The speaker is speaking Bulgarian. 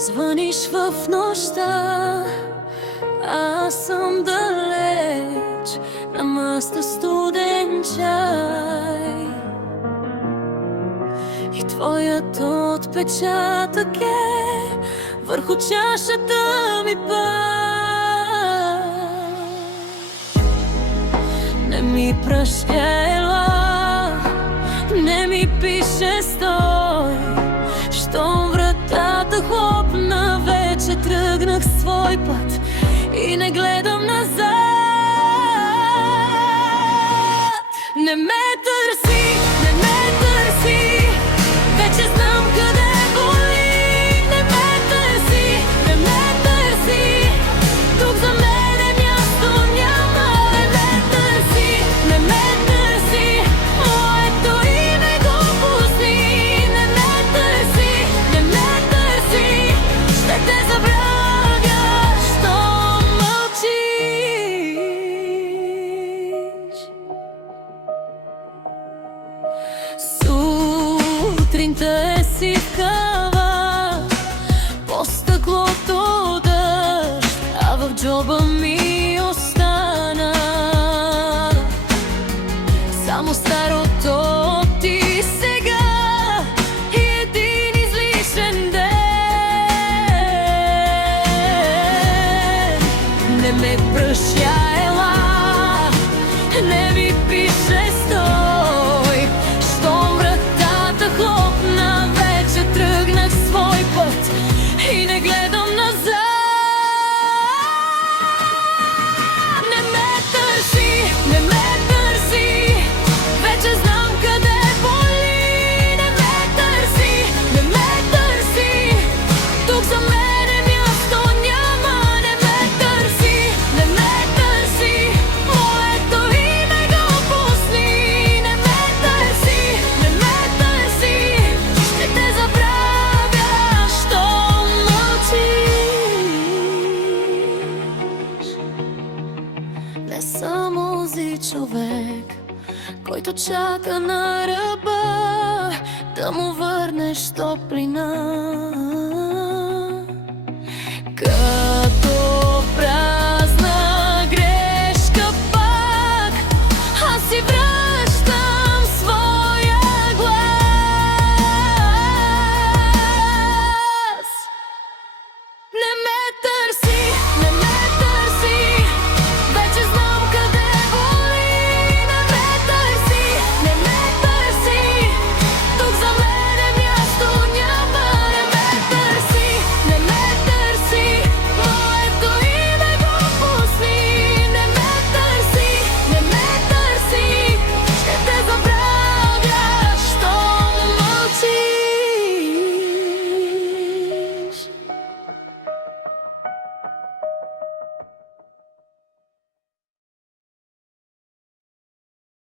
Звъниш в нощта, аз съм далеч, на маста студен чай. И твоят отпечатък е върху чашата ми пак. Не ми пращай, ела, не ми пише стой. Щом вратата хлопна, вече тръгнах свой път и не гледам назад. Не ме търси, не ме търси, вече знам къде боли. Не ме търси, не ме търси, тук за мен е място няма. Не ме търси, не ме търси, моето име го пусни. Не ме търси, не ме търси, ще те забравя, щом мълчиш. Сутринта е сивкава, по стъклото дъжд, а в джоба ми остана само старото ти сега и един излишен ден. Не ме прощай, ела, не ми пише стой. Щом вратата хлопна, вече тръгнах свой път и не гледам назад. Не ме търси, не ме търси, вече знам къде боли. Не ме търси, не ме търси, тук за мен е място няма. Не ме търси, не ме търси, моето име го пусни. Не ме търси, не ме търси, ще те забравя, щом мълчиш. Не съм онзи човек, който чака на ръба да му върнеш топлина.